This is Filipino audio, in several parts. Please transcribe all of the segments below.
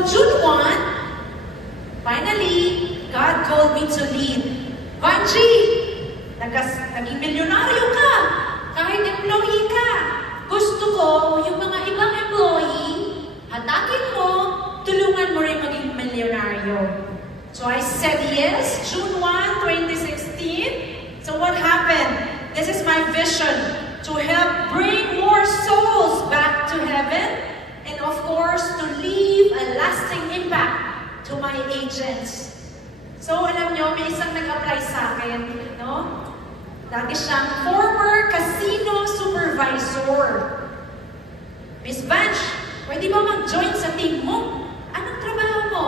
So June 1, finally, God called me to lead. Vanji, naging milyonaryo ka, kahit employee ka. Gusto ko, yung mga ibang employee, hatakin mo, tulungan mo rin maging milyonaryo. So I said yes, June 1, 2016. So what happened? This is my vision, to help bring more souls back to heaven, and of course, to leave a lasting impact to my agents. So alam nyo, may isang nag-apply sa akin, no? Dati siyang former casino supervisor. Miss Vanch, pwede ba mag-join sa team mo? Anong trabaho mo?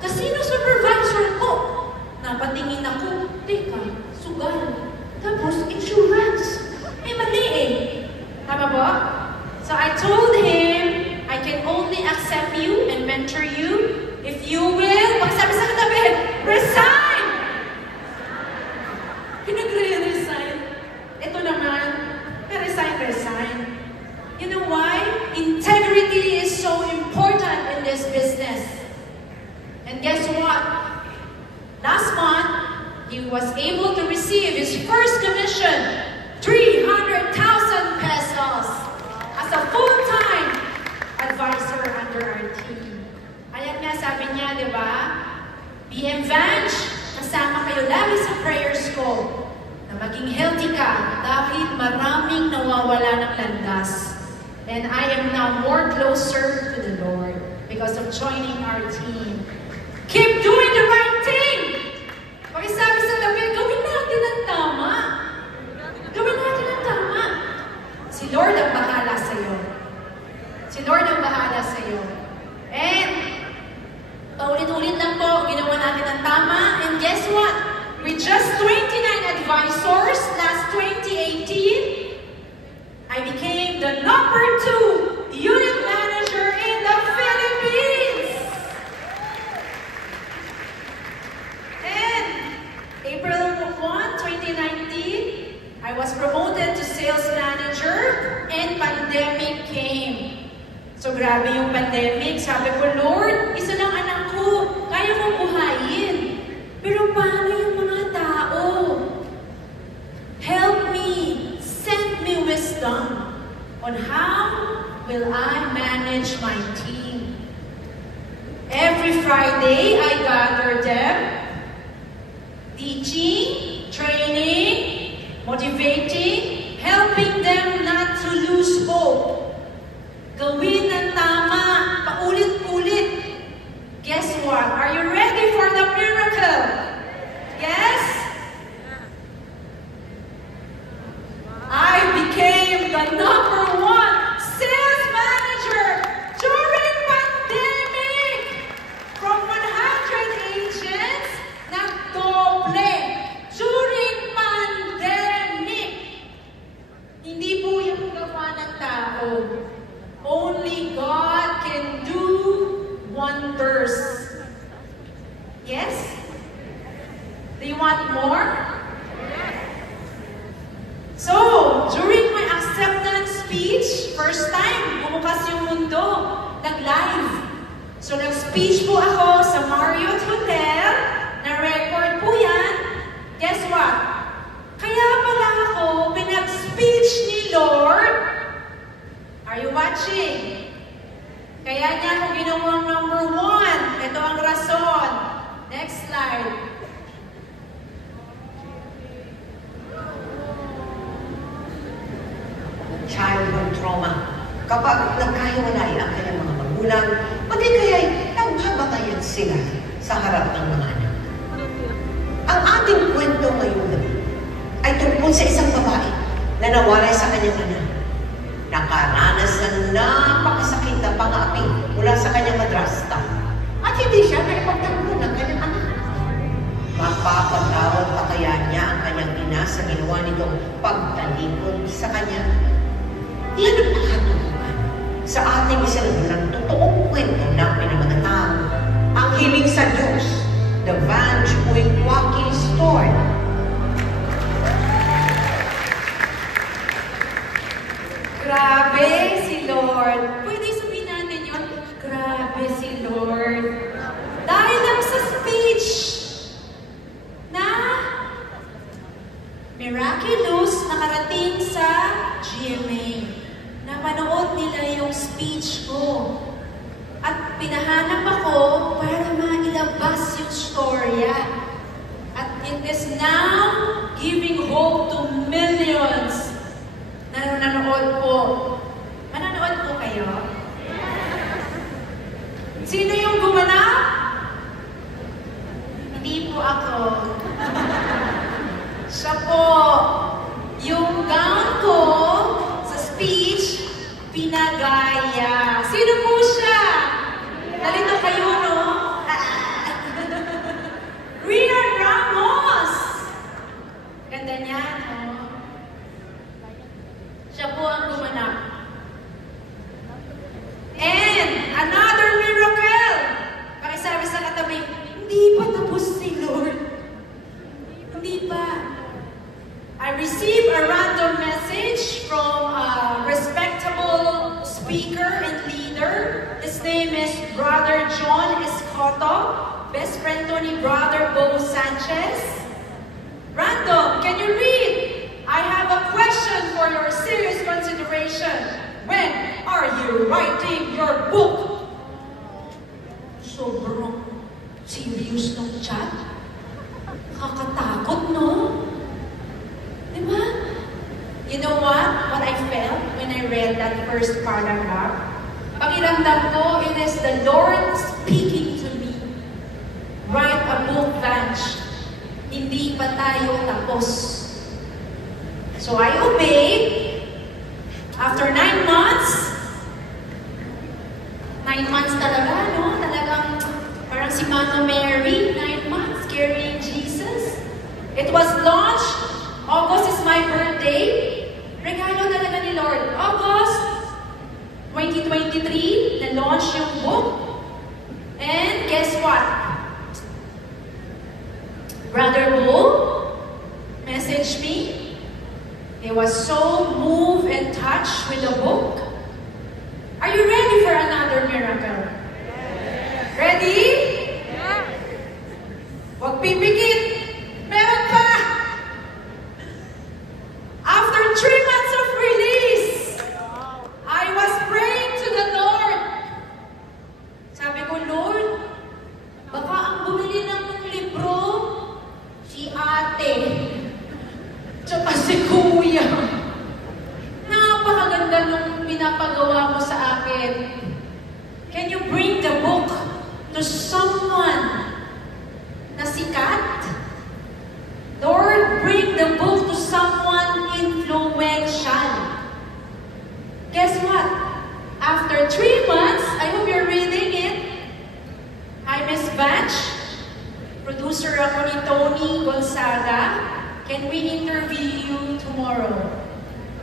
Casino supervisor ko. Napatingin ako, teka, sugal. Tapos insurance. Eh, mali eh. Tama ba? So I told him, I can only accept you and mentor you if you will, magsabi sa katabi, resign! Pinagre-resign. Ito naman, resign. You know why? Integrity is so important in this business. And guess what? Last month, he was able to receive his first commission, 300,000 pesos, as a full-time advisor under our team. Ayan nga, sabi niya, di ba? BM Vanch, kasama kayo lagi sa prayers ko na maging healthy ka dahil maraming nawawala ng landas. And I am now more closer to the Lord because of joining our team. Keep doing the right thing! Pakisabi sa tabi, gawin natin ang tama. Gawin natin ang tama. Si Lord ang bahala sa iyo. Si Lord ang bahala sa iyo. And paulit-ulit lang po, ginawa natin ang tama. And guess what? With just 29 advisors last 2018, I became the #2 unit manager in the Philippines. And April 1, 2019, I was promoted to sales manager and pandemic came. So grabe yung pandemic. Sabi ko, Lord, isa lang anak ko, kaya mo buhayin. Pero paano yung mga tao? Help me, send me wisdom on how will I manage my team. Every Friday, I gather them, teaching, training, motivating, helping them not to lose hope. Gawin ng tama, paulit-ulit. Guess what? Are you ready for the miracle? Yes? I became the #1 sales manager during pandemic. From 100 agents, nag-doble during pandemic. Hindi po yung gawa ng tao. Only God can do wonders. Yes? Do you want more? So, during my acceptance speech, first time, bumukas yung mundo, nag-live. So, nag-speech po ako sa Marriott Hotel, na-record po yan. Guess what? Kaya pala ako, pinag-speech ni Lord. Are you watching? Kaya niya ako ginawang #1. Ito ang rason. Next slide. Childhood trauma. Kapag nagkahiwalay ang kanyang mga magulang, pati kaya'y nagbabatayan sila sa harap ng mga anak. Ang ating kwento ngayon ay tungkol sa isang babae na nawalay sa kanyang anak. Nakaranas ng napakasakit na pang-aapi mula sa kanyang madrasta. At hindi siya naipagtanggol ng kanyang anak. Mapapatawad pa kaya niya ang kanyang ina sa ginawa nitong pagtalikod sa kanya? Iyan ang nakatutukan sa ating isinagulang totoong kwento ng pinamagatang ang hiling sa Diyos, the Vanch Uikwaki story. Grabe si Lord. Pwede sabihin natin yun, grabe si Lord. speech ko. At pinahanap ako para mailabas yung storya. At it is now giving hope to millions na nanonood po. Manonood po kayo? Sino yung gumanap? Hindi po ako. Siya po. Yung gown ko sa speech, pinagaya. Sino po siya? Nalito kayo, no? Rina Ramos! Ganda niya, no? Siya po ang gumanap. And another miracle! Pakisabi sa katabi, hindi pa tapos si Lord. Hindi pa. I received a random message from a respectable speaker and leader. His name is Brother John Escoto, best friend to ni Brother Bo Sanchez. Random, can you read? I have a question for your serious consideration. When are you writing your book? Sobrang serious ng chat. Kakatakot, no? Diba? You know what I felt when I read that first paragraph? Pakiramdam ko, it is the Lord speaking to me. Write a book, Vance. Hindi pa tayo tapos. So I obeyed. After 9 months, 9 months talaga, no? Talagang parang si Mama Mary, 9 months carrying Jesus. It was launched. August is my birthday. Regalo talaga ni Lord. August 2023, na-launch yung book. And guess what? Brother Bo messaged me. He was so moved and touched with the book. Are you ready for another miracle? Ready? Huwag pipikit. Meron pa! After 3 months of release, I was praying to the Lord. Sabi ko, Lord, baka ang bumili ng libro, si ate, tsaka si kuya. Napakaganda nung pinapagawa mo sa akin. Can you bring the book to someone na sikat? Lord, bring the book to someone influential. Guess what? After 3 months, I hope you're reading it. Hi, Miss Batch. Producer ako ni Tony Gonzaga. Can we interview you tomorrow?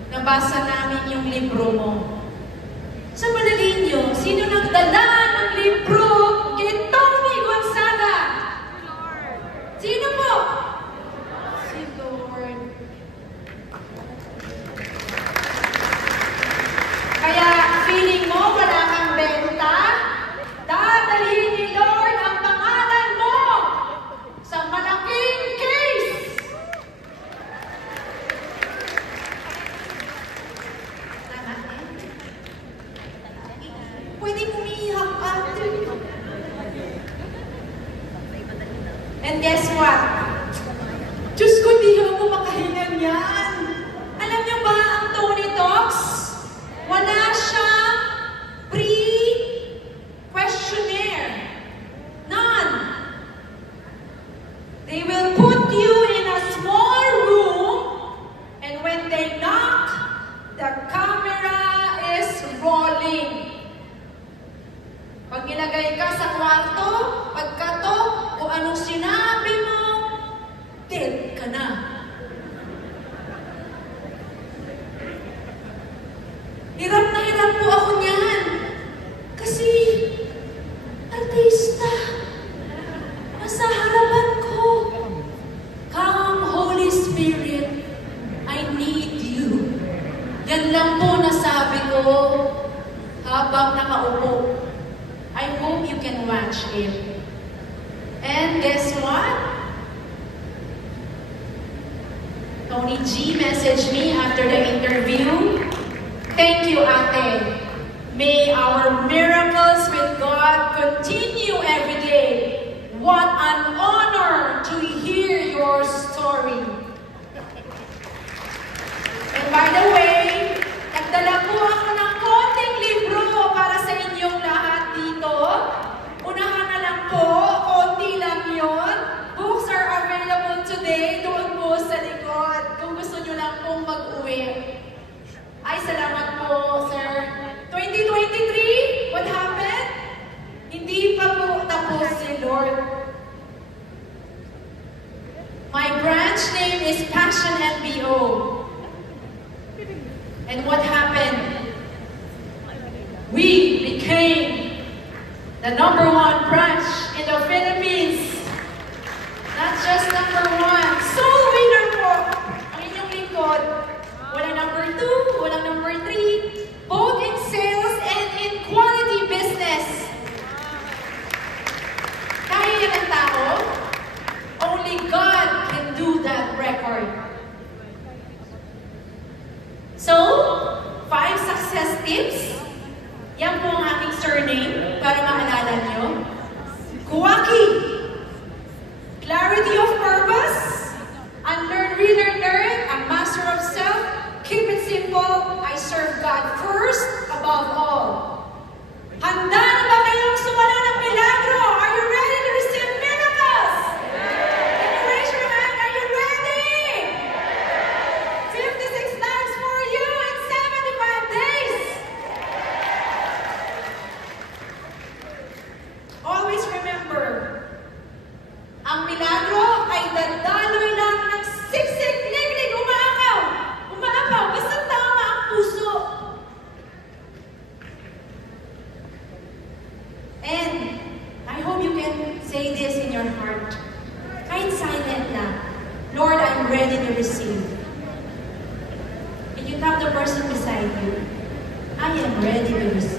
Nabasa namin yung libro mo. Sa palagay niyo, sino nagdala ng libro kay Tony Gonzaga? Sino po? Si Lord. Kaya feeling mo wala kang benta? Dadalhin ni Lord ang pangalan mo sa malaking case. Pwedeng umiyak ate. And guess what? Diyos ko, di ako makahinga niyan. Alam niyo ba ang Tony Talks? Wala siyang pre-questionnaire. None. They will put you in a small room, and when they knock, the camera is rolling. Pag nilagay ka sa kwarto, pagkatok, o anong sinabi mo, dead ka na. Hirap na hirap po ako niyan. Kasi, artista. Nasa harapan ko. Come, Holy Spirit, I need you. Yan lang po nasabi ko habang nakaupo. I hope you can watch it. And guess what? Tony G messaged me after the interview. Thank you, ate. May our miracles with God continue every day. What an honor to hear your story. And by the way, nagdala po ako ng konting libro para sa inyong lahat dito. Unahan na lang po, konti lang yun. Books are available today, doon po sa likod. Kung gusto nyo lang pong mag-uwi. Ay, salamat po, sir. 2023, what happened? Hindi pa po tapos si Lord. My branch name is Passion MBO. And what happened? We became the #1 branch in the Philippines. Not just #1. Soul winner po. Ang inyong lingkod. Wala #2, wala #3. Both in sales and in quality business. Kaya yan ang tao? Only God can do that record. So, 5 success tips. Yan po ang aking surname para maalala nyo. Kuwaki. Clarity of purpose. Unlearn, relearn, learn. A master of self. Keep it simple. I serve God first above all. Handa na ba kayong sumala ng milagro? Are you ready to receive miracles? Can you raise your hand? Are you ready? 56 times for you in 75 days. Always remember, ang milagro ay dadaloy lang ng siksik, liglig, umaapaw. Umaapaw, basta tama ang puso. And I hope you can say this in your heart. Kahit silent na, Lord, I'm ready to receive. Can you tell the person beside you, I am ready to receive.